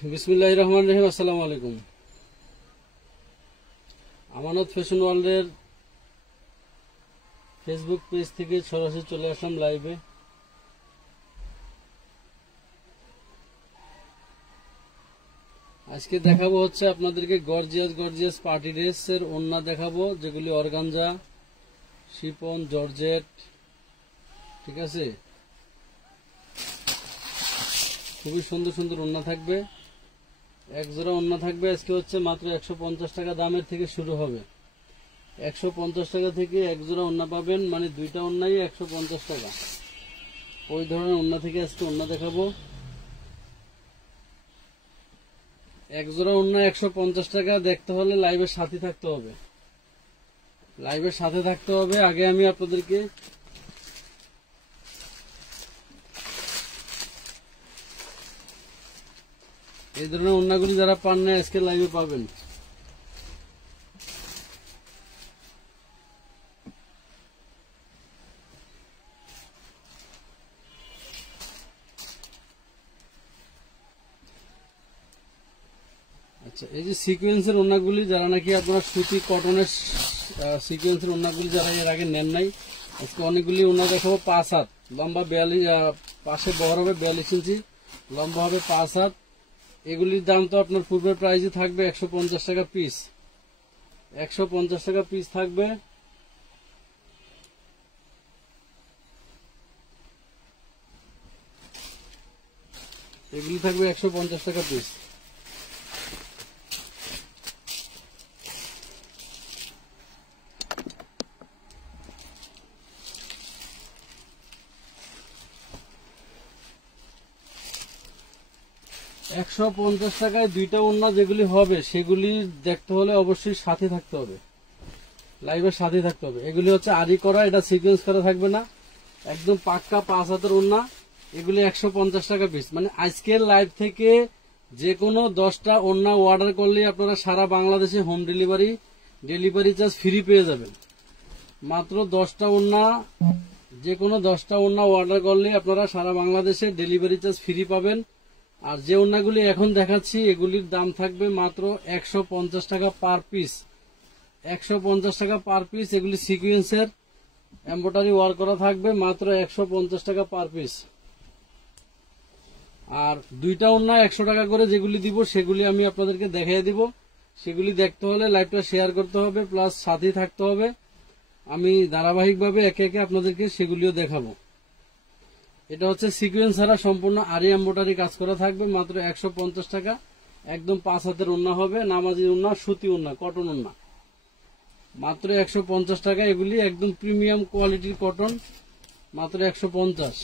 বিসমিল্লাহির রহমানির রহিম। আসসালামু আলাইকুম। আমানত ফ্যাশন ওয়ার্ল্ডের ফেসবুক পেজ থেকে সরাসরি চলে আসলাম লাইভে। আজকে দেখাবো হচ্ছে আপনাদেরকে গর্জিয়াস পার্টি ড্রেসের ওড়না দেখাবো, যেগুলি অর্গানজা, শিপন, জর্জেট, ঠিক আছে। খুবই সুন্দর সুন্দর ওড়না থাকবে। এক জোড়া ওড়না থাকবে আজকে হচ্ছে মাত্র 150 টাকা দামের থেকে শুরু হবে। 150 টাকা থেকে এক জোড়া ওড়না পাবেন, মানে দুইটা ওড়নাই 150 টাকা। ওই ধরনের ওড়না থেকে আজকে ওড়না দেখাবো। এক জোড়া ওড়না 150 টাকা। দেখতে হলে লাইভের সাথে থাকতে হবে, লাইভের সাথে থাকতে হবে। আগে আমি আপনাদেরকে এই ধরনের ওড়নাগুলি যারা পান না আজকে লাইভে পাবেন। আচ্ছা, এই যে সিকোয়েন্সের ওড়নাগুলি যারা নাকি আপনারা সুতি কটনের সিকোয়েন্সের ওড়নাগুলি যারা এর আগে নেন নাই, আজকে অনেকগুলি ওড়না দেখাবো। 5 হাত লম্বা, 42 পাশে বহর হবে 42 ইঞ্চি, লম্বা হবে 5 হাত। এগুলির দাম তো আপনার পূর্বের প্রাইসে থাকবে 150 টাকা পিস। 150 টাকা পিস থাকবে। এগুলি থাকবে 150 টাকা পিস। $150 টাকায় দুইটা ওড়না যেগুলি হবে সেগুলি দেখতে হলে অবশ্যই সাথে থাকতে হবে, লাইভের সাথে থাকতে হবে। এগুলি হচ্ছে আরি করা, এটা সিকোয়েন্স করা থাকবে না, একদম পাক্কা 5 হাতের ওড়না। এগুলি 150 টাকা পিস। মানে আজকের লাইভ থেকে যে কোনো 10টা ওড়না অর্ডার করলে আপনারা সারা বাংলাদেশে হোম ডেলিভারি চার্জ ফ্রি পেয়ে যাবেন। মাত্র 10টা ওড়না, যে কোনো 10টা ওড়না অর্ডার করলে আপনারা সারা বাংলাদেশে ডেলিভারি চার্জ ফ্রি পাবেন। আর যে ওড়নাগুলি এখন দেখাচ্ছি এগুলির দাম থাকবে মাত্র 150 টাকা পার পিস। 150 টাকা পার পিস। এগুলি সিকোয়েন্সের এমব্রয়ডারি ওয়ার্ক করা থাকবে, মাত্র 150 টাকা পার পিস। আর দুইটা ওড়না 100 টাকা করে যেগুলি দিব সেগুলি আমি আপনাদেরকে দেখিয়ে দিব। সেগুলি দেখতে হলে লাইভটা শেয়ার করতে হবে, প্লাস সাথে থাকতে হবে। আমি ধারাবাহিকভাবে একে একে আপনাদেরকে সেগুলিও দেখাবো। এটা হচ্ছে সিকোয়েন্স ছাড়া সম্পূর্ণ আরি এমব্রয়ডারি কাজ করা থাকবে, মাত্র 150 টাকা। একদম 5 হাতের ওড়না হবে, নামাজি ওড়না, সুতি ওড়না, কটন ওড়না, মাত্র 150 টাকা। এগুলি একদম প্রিমিয়াম কোয়ালিটির কটন, মাত্র 150।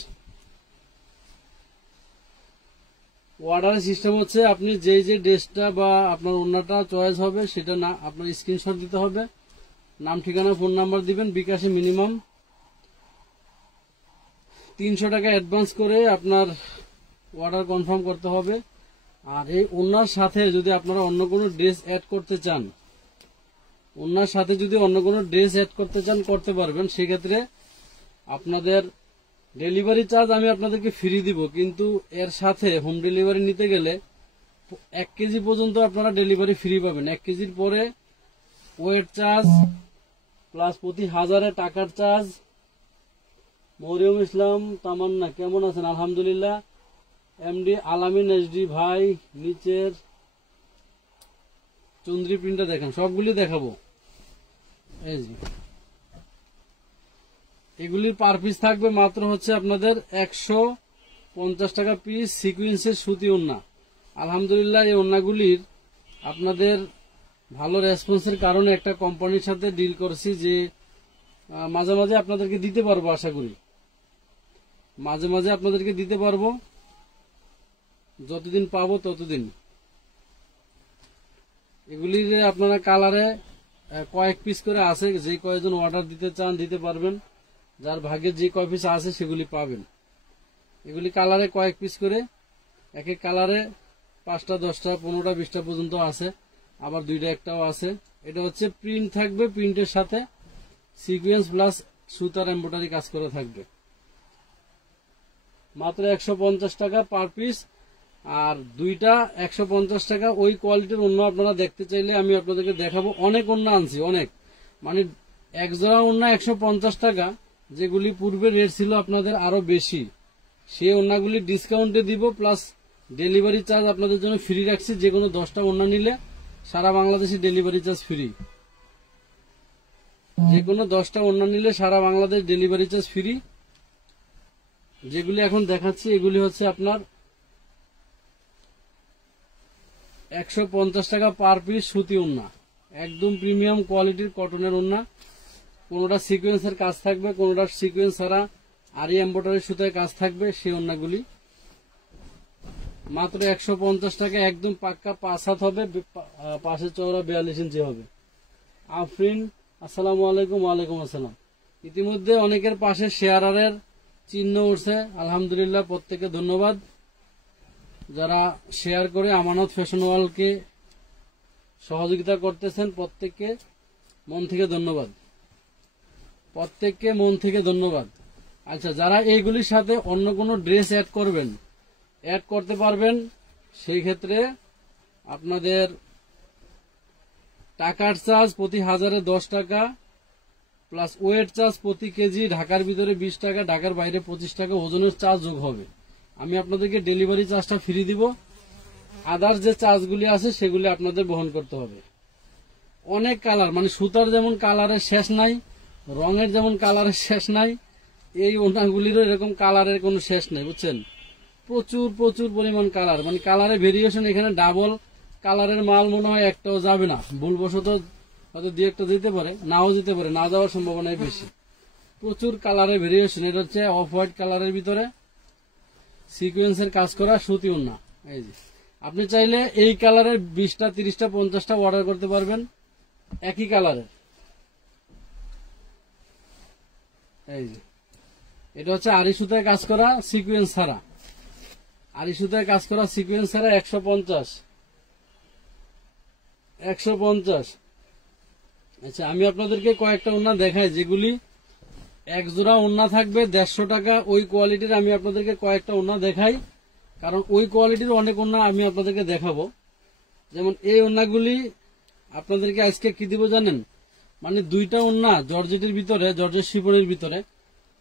অর্ডারের সিস্টেম হচ্ছে আপনি যে ড্রেসটা বা আপনার ওড়নাটা চয়েস হবে সেটা না আপনার স্ক্রিনশট দিতে হবে, নাম, ঠিকানা, ফোন নাম্বার দিবেন। বিকাশে মিনিমাম 300 টাকা অ্যাডভান্স করে আপনার অর্ডার কনফার্ম করতে হবে। আর এই ওড়নার সাথে যদি আপনারা অন্য কোনো ড্রেস অ্যাড করতে চান, ওড়নার সাথে যদি অন্য কোনো ড্রেস অ্যাড করতে চান করতে পারবেন। সেক্ষেত্রে আপনাদের ডেলিভারি চার্জ আমি আপনাদেরকে ফ্রি দিব, কিন্তু এর সাথে হোম ডেলিভারি নিতে গেলে 1 কেজি পর্যন্ত আপনারা ডেলিভারি ফ্রি পাবেন। 1 কেজির পরে ওয়েট চার্জ প্লাস প্রতি 1000 টাকার চার্জ। মরিয়ম ইসলাম তামান্না, কেমন আছেন? আলহামদুলিল্লাহ। এমডি আলামিন এসডি ভাই, নিচের চন্দ্রী প্রিন্টটা দেখেন, সবগুলি দেখাবো। এই যে এগুলির পার পিস থাকবে মাত্র হচ্ছে আপনাদের 150 টাকা পিস। সিকুয়েন্সের সুতি ওড়না। আলহামদুলিল্লাহ এই ওড়নাগুলির আপনাদের ভালো রেসপন্সের কারণে একটা কোম্পানির সাথে ডিল করছি যে মাঝে মাঝে আপনাদেরকে দিতে পারবো। আশা করি মাঝে মাঝে আপনাদেরকে দিতে পারবো, যতদিন পাবো ততদিন। এগুলির আপনারা কালারে কয়েক পিস করে আছে, যে কয়েকজন অর্ডার দিতে চান দিতে পারবেন। যার ভাগ্যে যে কয় পিস আছে সেগুলি পাবেন। এগুলি কালারে কয়েক পিস করে, এক এক কালারে 5টা 10টা 15টা 20টা পর্যন্ত আছে, আবার 2টা 1টাও আছে। এটা হচ্ছে প্রিন্ট থাকবে, প্রিন্টের সাথে সিকোয়েন্স প্লাস সুতার এমব্রয়ডারি কাজ করা থাকবে। মাত্র 150 টাকা পার পিস। আর দুইটা 150 টাকা। ওই কোয়ালিটির ওন্না আপনারা দেখতে চাইলে আমি আপনাদেরকে দেখাবো। অনেক ওন্না আনছি, অনেক, মানে এক জোড়া ওন্না 150 টাকা, যেগুলি পূর্বে রেট ছিল আপনাদের আরো বেশি। সেই ওন্নাগুলি ডিসকাউন্টে দিব, প্লাস ডেলিভারি চার্জ আপনাদের জন্য ফ্রি রাখছি। যে কোনো 10টা ওন্না নিলে সারা বাংলাদেশে ডেলিভারি চার্জ ফ্রি। যে কোনো 10টা ওন্না নিলে সারা বাংলাদেশ ডেলিভারি চার্জ ফ্রি। যেগুলি এখন দেখাচ্ছি এগুলি হচ্ছে আপনার 150 টাকা পার পিস সুতি ওন্না, একদম প্রিমিয়াম কোয়ালিটির কটনের ওন্না। কোনোটা সিকোয়েন্সের কাজ থাকবে, কোনোটা সিকোয়েন্স ছাড়া আরি এমব্রয়ডারি সুতায় কাজ থাকবে। সেই ওন্নাগুলি মাত্র 150 টাকা, একদম পাক্কা 5 হাত হবে, পাশে চওড়া 42 ইঞ্চি হবে। আফরিন, আসসালামু আলাইকুম। ওয়ালাইকুম আসসালাম। ইতিমধ্যে অনেকের পাশে শেয়ারের চিহ্ন উঠছে, আলহামদুলিল্লাহ, প্রত্যেকে ধন্যবাদ। যারা শেয়ার করে আমানত ফ্যাশন ওয়ার্ল্ডকে সহযোগিতা করতেছেন, প্রত্যেককে মন থেকে ধন্যবাদ, প্রত্যেককে মন থেকে ধন্যবাদ। আচ্ছা, যারা এইগুলির সাথে অন্য কোনো ড্রেস অ্যাড করবেন, অ্যাড করতে পারবেন। সেই ক্ষেত্রে আপনাদের টাকার চার্জ প্রতি 1000-এ 10 টাকা, প্লাস ওয়েট চার্জ প্রতি কেজি ঢাকার ভিতরে 20 টাকা, ঢাকার বাইরে 25 টাকা ওজনের চার্জ যোগ হবে। আমি আপনাদেরকে ডেলিভারি চার্জটা ফ্রি দিব। আদার্স যে চার্জগুলি আছে সেগুলি আপনাদের বহন করতে হবে। অনেক কালার, মানে সুতার যেমন কালারের শেষ নাই, রঙের যেমন কালারের শেষ নাই, এই ওনাগুলিরও এরকম কালারের কোনো শেষ নাই, বুঝছেন। প্রচুর প্রচুর পরিমাণ কালার, মানে কালারের ভেরিয়েশন। এখানে ডাবল কালারের মাল মনে হয় একটাও যাবে না। ভুলবশত হয়তো দুই একটা দিতে পারে, নাও দিতে পারে, না যাওয়ার সম্ভাবনাই বেশি। প্রচুর কালারের ভেরিয়েশন। এটা হচ্ছে অফ হোয়াইট কালারের ভিতরে সিকোয়েন্সের কাজ করা সুতি ওন্না। এই যে আপনি চাইলে এই কালারের 20টা, 30টা, 50টা অর্ডার করতে পারবেন, একই কালারের। এই যে এটা হচ্ছে আরি সুতায় কাজ করা সিকোয়েন্স ছাড়া, আরি সুতায় কাজ করা সিকোয়েন্স ছাড়া 150। আচ্ছা, আমি আপনাদেরকে কয়েকটা ওন্না দেখাই, যেগুলি এক জোড়া ওন্না থাকবে 150 টাকা। ওই কোয়ালিটির আমি আপনাদেরকে কয়েকটা ওন্না দেখাই, কারণ ওই কোয়ালিটির অনেক ওন্না আমি আপনাদেরকে দেখাবো। যেমন এই ওন্নাগুলি আপনাদেরকে আজকে কি দিব জানেন, মানে দুইটা ওন্না জর্জেটের ভিতরে, জর্জেট শিফনের ভিতরে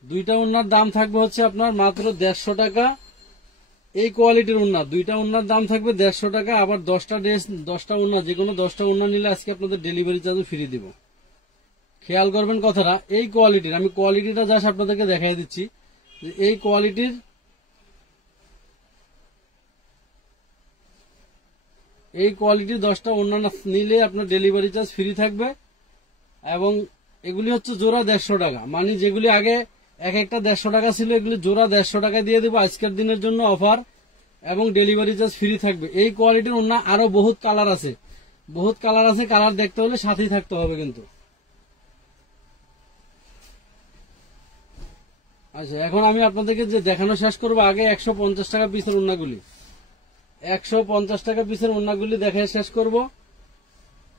দুইটা ওন্নার দাম থাকবে হচ্ছে আপনার মাত্র 150 টাকা। এই কোয়ালিটির ওন্না দুইটা ওন্নার দাম থাকবে 150 টাকা। আবার 10টা ড্রেস, 10টা ওন্না, যে কোনো 10টা ওন্না নিলে আজকে আপনাদের ডেলিভারি চার্জ ফ্রি দিব। খেয়াল করবেন কথাটা। এই কোয়ালিটির, আমি কোয়ালিটিটা জাস্ট আপনাদেরকে দেখাই দিচ্ছি যে এই কোয়ালিটির 10টা ওন্না নিলে আপনার ডেলিভারি চার্জ ফ্রি থাকবে। এবং এগুলি হচ্ছে জোড়া 150 টাকা, মানে যেগুলি আগে এক একটা 150 টাকা ছিল, এগুলি জোড়া 150 টাকা দিয়ে দেবো আজকের দিনের জন্য অফার, এবং ডেলিভারি চার্জ ফ্রি থাকবে। এই কোয়ালিটির ওন্না আরো বহুত কালার আছে, বহুত কালার আছে। কালার দেখতে হলে সাথেই থাকতে হবে কিন্তু। আচ্ছা, এখন আমি আপনাদেরকে যে দেখানো শেষ করবো, আগে 150 টাকা পিসের ওন্নাগুলি, 150 টাকা পিসের ওন্নাগুলি দেখায় শেষ করব।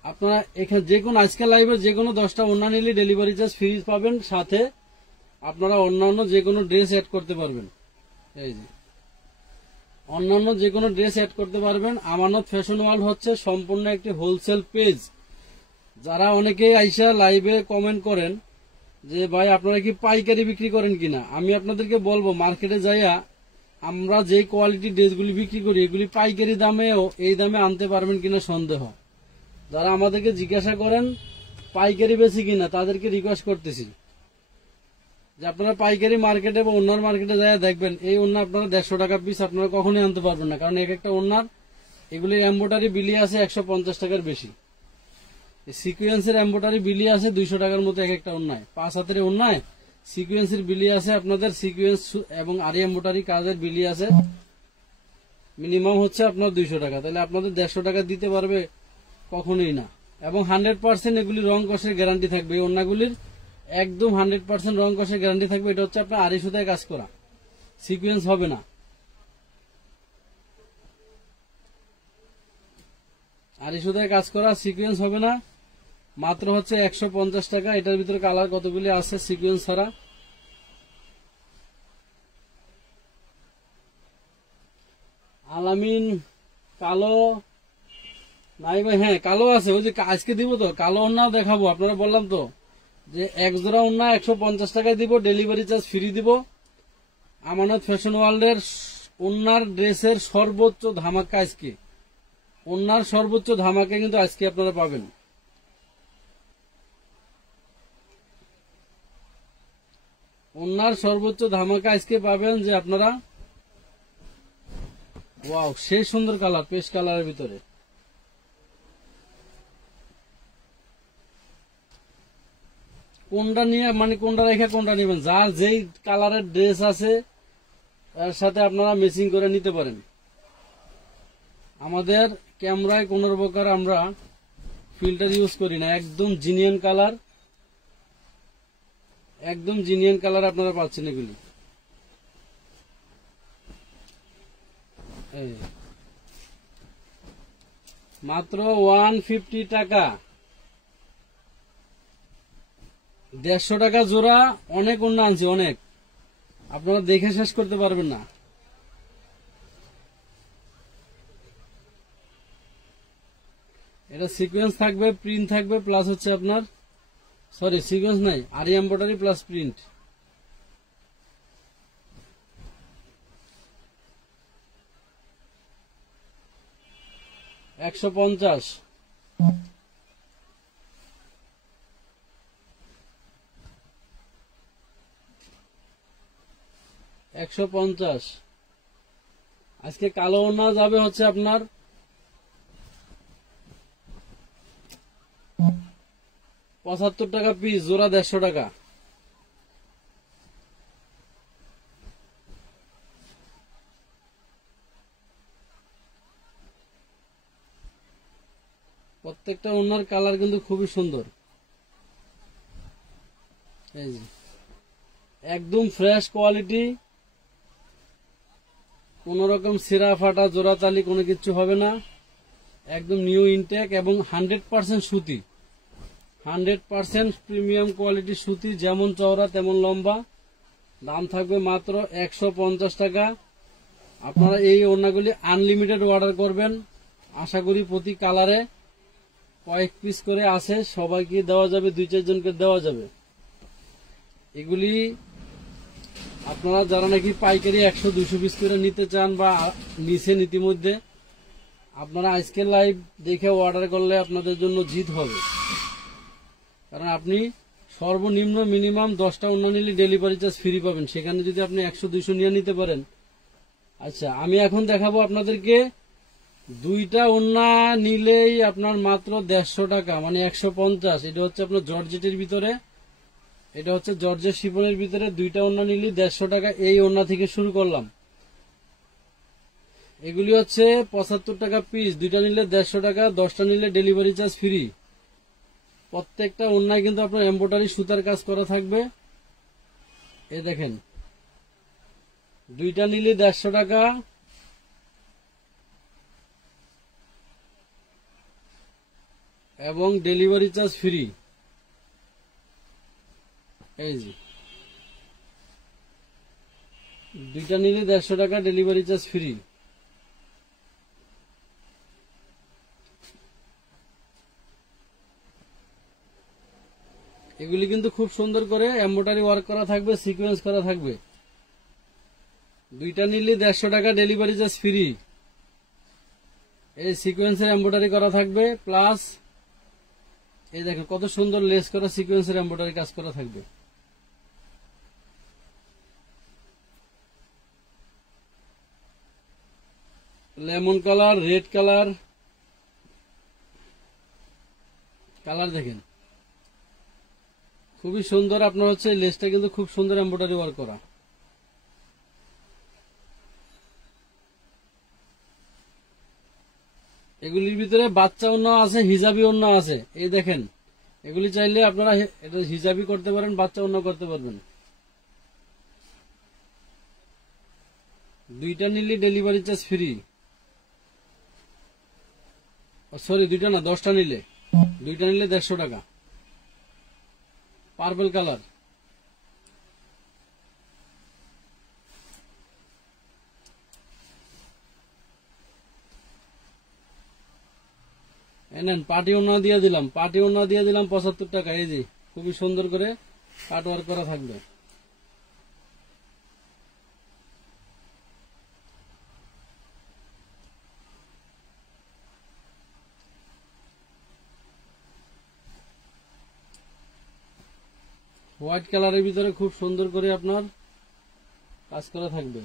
আপনারা এখানে যে কোনো আজকাল লাইভে যে কোনো 10টা ওন্না নিলে ডেলিভারি চার্জ ফ্রি পাবেন, সাথে আপনারা অন্যান্য যে কোনো ড্রেস অ্যাড করতে পারবেন। এই যে অন্যান্য যে কোনো ড্রেস অ্যাড করতে পারবেন। আমানত ফ্যাশন ওয়ার্ল্ড হচ্ছে সম্পূর্ণ একটি হোলসেল পেজ। যারা অনেকেই আইসা লাইভে কমেন্ট করেন যে ভাই আপনারা কি পাইকারি বিক্রি করেন কিনা, আমি আপনাদেরকে বলবো মার্কেটে যাইয়া আমরা যে কোয়ালিটির ড্রেসগুলি বিক্রি করি এগুলি পাইকারি দামেও এই দামে আনতে পারবেন কিনা সন্দেহ। যারা আমাদেরকে জিজ্ঞাসা করেন পাইকারি বেশি কিনা, তাদেরকে রিকোয়েস্ট করতেছি যে আপনারা পাইকারি মার্কেটে বা অন্যান্য মার্কেটে যাইয়া দেখবেন এই ওন্না আপনারা 150 টাকা পিস আপনারা কখনোই আনতে পারবেন না, কারণ এক একটা ওন্নার এগুলি এমব্রয়ডারি বিলি আছে 150 টাকার বেশি। সিকুয়েন্সের এমব্রয়ডারি বিলি আছে 200 টাকার মতো এক একটা ওন্নায়। 5 হাতের ওন্নায় সিকুয়েন্সের বিলি আছে আপনাদের, সিকুয়েন্স এবং আরি এমব্রয়ডারি কাজের বিলি আছে মিনিমাম হচ্ছে আপনার 200 টাকা। তাহলে আপনাদের 150 টাকা দিতে পারবে কখনোই না। এবং 100% এগুলি রং কষের গ্যারান্টি থাকবে। এই ওন্নাগুলির একদম 100% রং কষের গ্যারান্টি থাকবে। এটা হচ্ছে আপনার আরি সুতায় কাজ করা, সিকুয়েন্স হবে না, আরি সুতায় কাজ করা, সিকুয়েন্স হবে না। মাত্র হচ্ছে 150 টাকা। এটার ভিতরে কালার কতগুলি আছে সিকুয়েন্স ছাড়া। আলামিন আলামিন কালো নাই ভাই, হ্যাঁ কালো আছে, ওই যে আজকে দিব তো কালো ওন্নাও দেখাবো। আপনারা বললাম তো যে এক জোড়া ওন্না 150 টাকায় দিব, ডেলিভারি চার্জ ফ্রি দিব। আমানত ফ্যাশন ওয়ার্ল্ডের ওন্নার ড্রেসের সর্বোচ্চ ধামাকা আজকে, ওন্নার সর্বোচ্চ ধামাকা কিন্তু আজকে আপনারা পাবেন। ওন্নার সর্বোচ্চ ধামাকা আজকে পাবেন যে আপনারা, ওয়াও সেই সুন্দর কালার, পেস্ট কালারের ভিতরে। কোনটা নিয়ে মানে কোনটা রেখে কোনটা নেবেন, যার যেই কালারের ড্রেস আছে তার সাথে আপনারা ম্যাচিং করে নিতে পারেন। আমাদের ক্যামেরায় কোন প্রকার আমরা ফিল্টার ইউজ করি না, একদম জিনিয়ান কালার, একদম জিনিয়ান কালার আপনারা পাচ্ছেন এগুলি। মাত্র 150 টাকা, 150 টাকা জোড়া। অনেক ওন্না আনছি, অনেক, আপনারা দেখে শেষ করতে পারবেন না। এটা সিকোয়েন্স থাকবে, প্রিন্ট থাকবে, প্লাস হচ্ছে আপনার সরি সিকোয়েন্স নাই, আরি এমব্রয়ডারি প্লাস প্রিন্ট। $150। $150। আজকে কালো ওন্না যাবে হচ্ছে আপনার 75 টাকা পিস, জোড়া 150 টাকা। প্রত্যেকটা ওন্নার কালার কিন্তু খুবই সুন্দর। এই যে একদম ফ্রেশ কোয়ালিটি, কোন রকম সিরা ফাটা জোড়াতালি কোনো কিছু হবে না, একদম নিউ ইনটেক এবং 100% সুতি, 100% প্রিমিয়াম কোয়ালিটি সুতি, যেমন চওড়া তেমন লম্বা। দাম থাকবে মাত্র 150 টাকা। আপনারা এই ওড়নাগুলি আনলিমিটেড অর্ডার করবেন। আশা করি প্রতি কালারে কয়েক পিস করে আছে, সবাইকে দেওয়া যাবে, 2-4 জনকে দেওয়া যাবে। এগুলি আপনারা যারা নাকি পাইকারি 100-200 পিস করে নিতে চান বা নিছেন ইতিমধ্যে, আপনারা আজকের লাইভ দেখে অর্ডার করলে আপনাদের জন্য জিত হবে। কারণ আপনি সর্বনিম্ন মিনিমাম 10টা ওন্না নিলে ডেলিভারি চার্জ ফ্রি পাবেন, সেখানে যদি আপনি 100-200 নিয়ে নিতে পারেন। আচ্ছা, আমি এখন দেখাবো আপনাদেরকে 2টা ওন্না নিলেই আপনার মাত্র 150 টাকা, মানে 150। এটা হচ্ছে আপনার জর্জেটের ভিতরে, এটা হচ্ছে জর্জেট শিফনের ভিতরে। 2টা ওন্না নিলে 150 টাকা। এই ওন্না থেকে শুরু করলাম। এগুলি হচ্ছে 75 টাকা পিস, 2টা নিলে 150 টাকা, 10টা নিলে ডেলিভারি চার্জ ফ্রি। প্রত্যেকটা ওন্নায় কিন্তু আপনার এমব্রয়ডারি সুতার কাজ করা থাকবে। এই দেখেন, 2টা নিলে 150 টাকা এবং ডেলিভারি চার্জ ফ্রি। এই যে 2টা নিলে 150 টাকা, ডেলিভারি চার্জ ফ্রি। এগুলি কিন্তু খুব সুন্দর করে এমব্রয়ডারি ওয়ার্ক করা থাকবে, সিকোয়েন্স করা থাকবে। 2টা নিলে 150 টাকা, ডেলিভারি চার্জ ফ্রি। এই সিকোয়েন্সের এমব্রয়ডারি করা থাকবে, প্লাস এই দেখেন কত সুন্দর লেস করা সিকোয়েন্সের এমব্রয়ডারি কাজ করা থাকবে। Lemon colour, red colour, colour দেখেন খুবই সুন্দর। আপনার হচ্ছে লেসটা কিন্তু খুব সুন্দর এমব্রয়ডারি ওয়ার্ক করা। এগুলির ভিতরে বাচ্চা ওন্না আছে, হিজাবি ওন্না আছে। এই দেখেন, এগুলি চাইলে আপনারা এটা হিজাবি করতে পারেন, বাচ্চা ওন্না করতে পারবেন। 2টা নিলে ডেলিভারি চার্জ ফ্রি। সরি, 2টা না, 10টা নিলে, 2টা নিলে 150 টাকা। পার্পল কালার, নেন পাটি ওড়না দিয়ে দিলাম, পাটি ওড়না দিয়ে দিলাম 75 টাকা। এই যে খুবই সুন্দর করে কাট ওয়ার্ক করা থাকবে। হোয়াইট কালারের ভিতরে খুব সুন্দর করে আপনার কাজ করা থাকবে।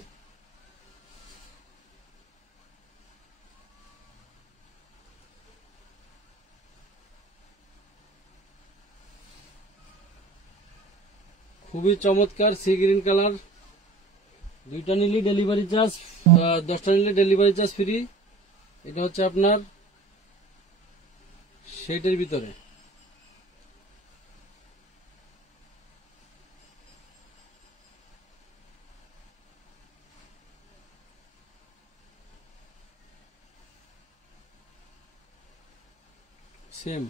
খুবই চমৎকার সি গ্রিন কালার। দুইটা নিলে ডেলিভারি চার্জ, 10টা নিলে ডেলিভারি চার্জ ফ্রি। এটা হচ্ছে আপনার শেডের ভিতরে। সেম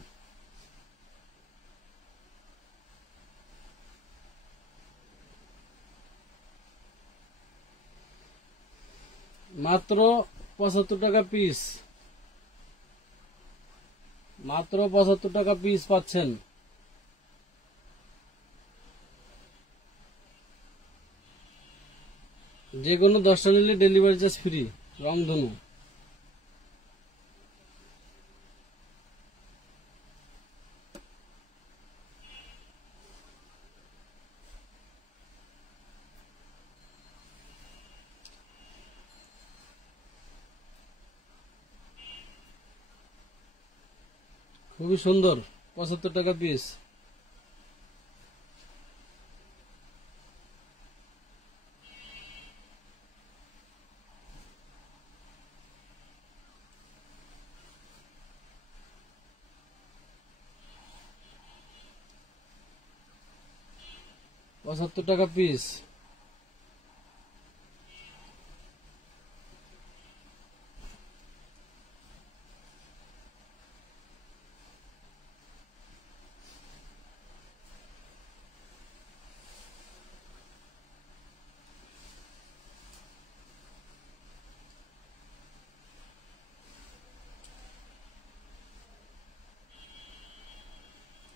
মাত্র 75 টাকা পিস, মাত্র 75 টাকা পিস পাচ্ছেন। যে কোনো 10টা নিলে ডেলিভারি চার্জ ফ্রি। রংধনু খুবই সুন্দর, 75 টাকা পিস। পঁচাত্তর টাকা পিস।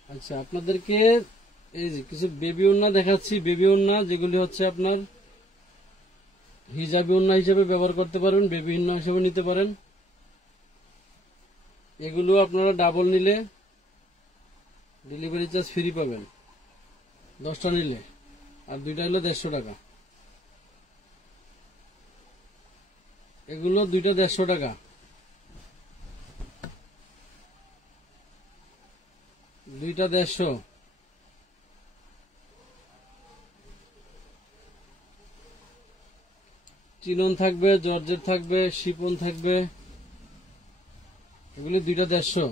আচ্ছা, আপনাদেরকে এই যে কিছু বেবি ওড়না দেখাচ্ছি। বেবি ওড়না যেগুলি হচ্ছে আপনার হিজাবি ওড়না হিসেবে ব্যবহার করতে পারবেন, বেবি ওড়না হিসেবে নিতে পারেন। এগুলো আপনারা ডাবল নিলে ডেলিভারি চার্জ ফ্রি পাবেন 10টা নিলে, আর দুইটা হলো 150 টাকা। এগুলো দুইটা 150 টাকা, দুইটা 150। চিনন থাকবে, জর্জেট থাকবে, শিপন থাকবে, এগুলি দুইটা 150।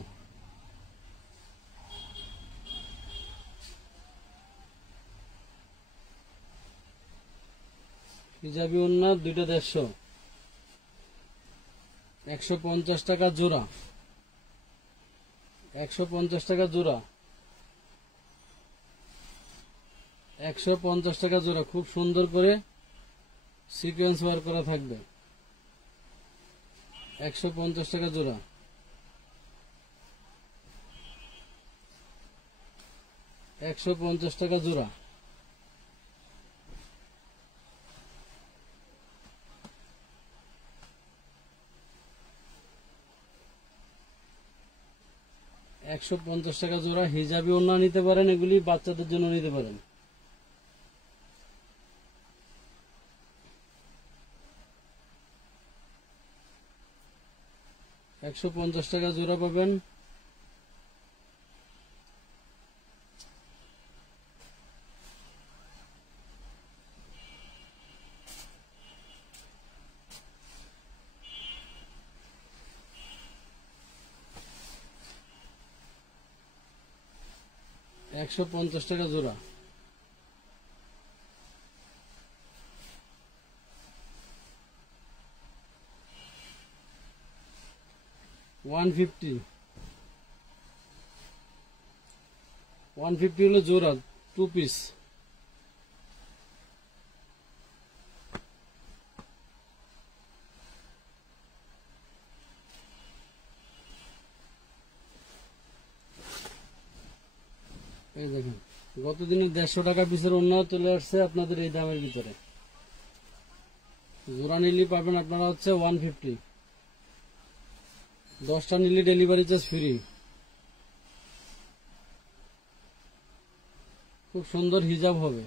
হিজাবি ওড়না দুইটা 150, 150 টাকা জোড়া, 150 টাকা জোড়া, 150 টাকা জোড়া। খুব সুন্দর করে সিকোয়েন্স ওয়ার্ক করা থাকবে, 150 টাকা জোড়া। 150 টাকা জোড়া। $150 টাকা জোড়া। হিজাবি ওড়না নিতে পারেন, এগুলি বাচ্চাদের জন্য নিতে পারেন। $150 টাকা জোড়া পাবেন। $150 টাকা জোড়া। 150 হলো জোড়া, 2 পিস। এই দেখেন গতদিনে 150 টাকা পিসের ওড়না চলে আসছে আপনাদের এই দামের ভিতরে। জোড়া নিলে পাবেন আপনারা হচ্ছে 150, 10টা নিলে ডেলিভারি চার্জ ফ্রি। খুব সুন্দর হিজাব হবে,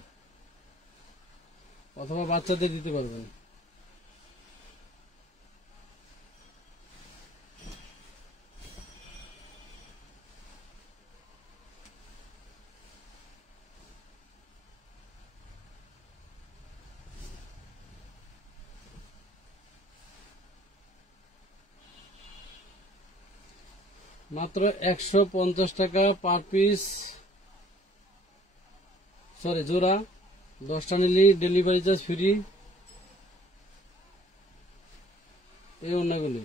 অথবা বাচ্চাদের দিতে পারবেন। মাত্র 150 টাকা পার পিস, সরি জোড়া, 10টা নিলে ডেলিভারি চার্জ ফ্রি। এই ওড়নাগুলি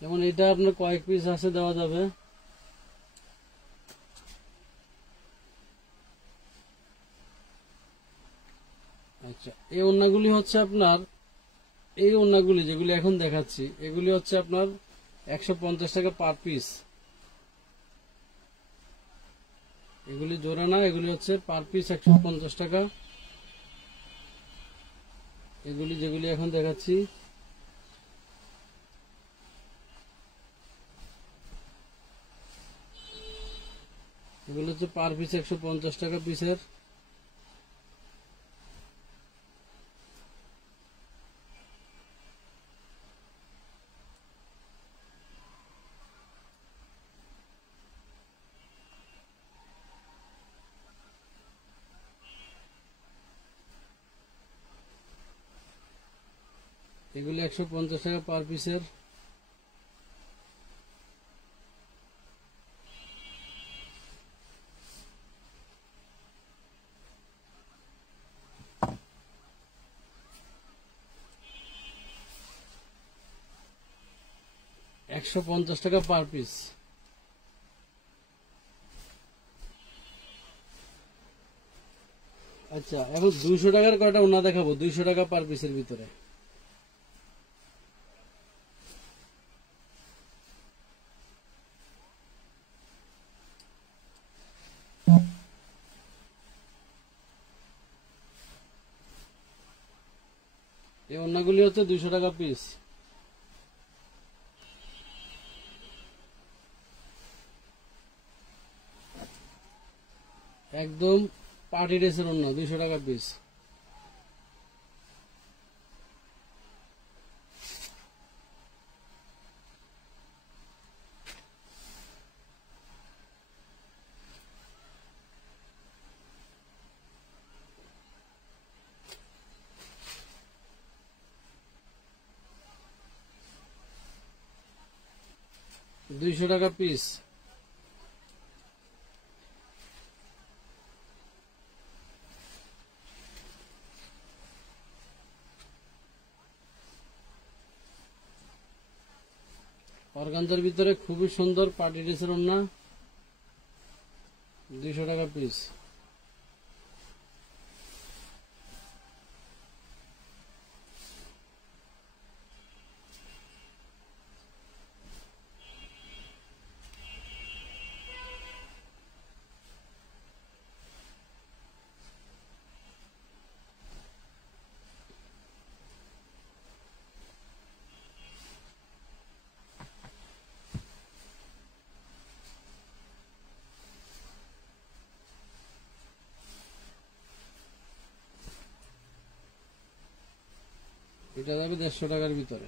যেমন এটা আপনার কয়েক পিস আছে দেওয়া যাবে। আচ্ছা, এই ওড়নাগুলি হচ্ছে আপনার, এই ওড়নাগুলি যেগুলি এখন দেখাচ্ছি এগুলি হচ্ছে আপনার 150 টাকা পার পিস। এগুলি জোড়া না, এগুলি হচ্ছে পার পিস 150 টাকা। এগুলি যেগুলি এখন দেখাচ্ছি এগুলো হচ্ছে পার পিস 150 টাকা পিসের। এগুলি 150 টাকা পার পিসের। $150 টাকা পার পিস। আচ্ছা, এখন 200 টাকার কয়টা ওড়না দেখাবো 200 টাকা পার পিসের ভিতরে। এই ওড়নাগুলি হচ্ছে 200 টাকা পিস। একদম পার্টি ড্রেসের ওড়না 200 টাকা পিস। $200 টাকা পিস। অর্গানজার ভিতরে খুবই সুন্দর পার্টি ড্রেসের ওড়না 200 টাকা পিস। এটা যাবে 150 টাকার ভিতরে।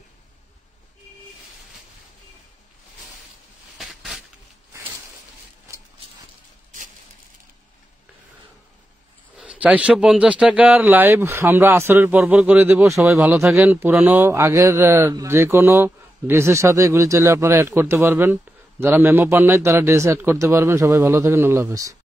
$450 টাকার লাইভ আমরা আসরের পরপর করে দেব। সবাই ভালো থাকেন। পুরানো আগের যে কোনো ড্রেসের সাথে এগুলি চাইলে আপনারা অ্যাড করতে পারবেন। যারা মেমো পান নাই তারা ড্রেস অ্যাড করতে পারবেন। সবাই ভালো থাকেন। আল্লাহ হাফেজ।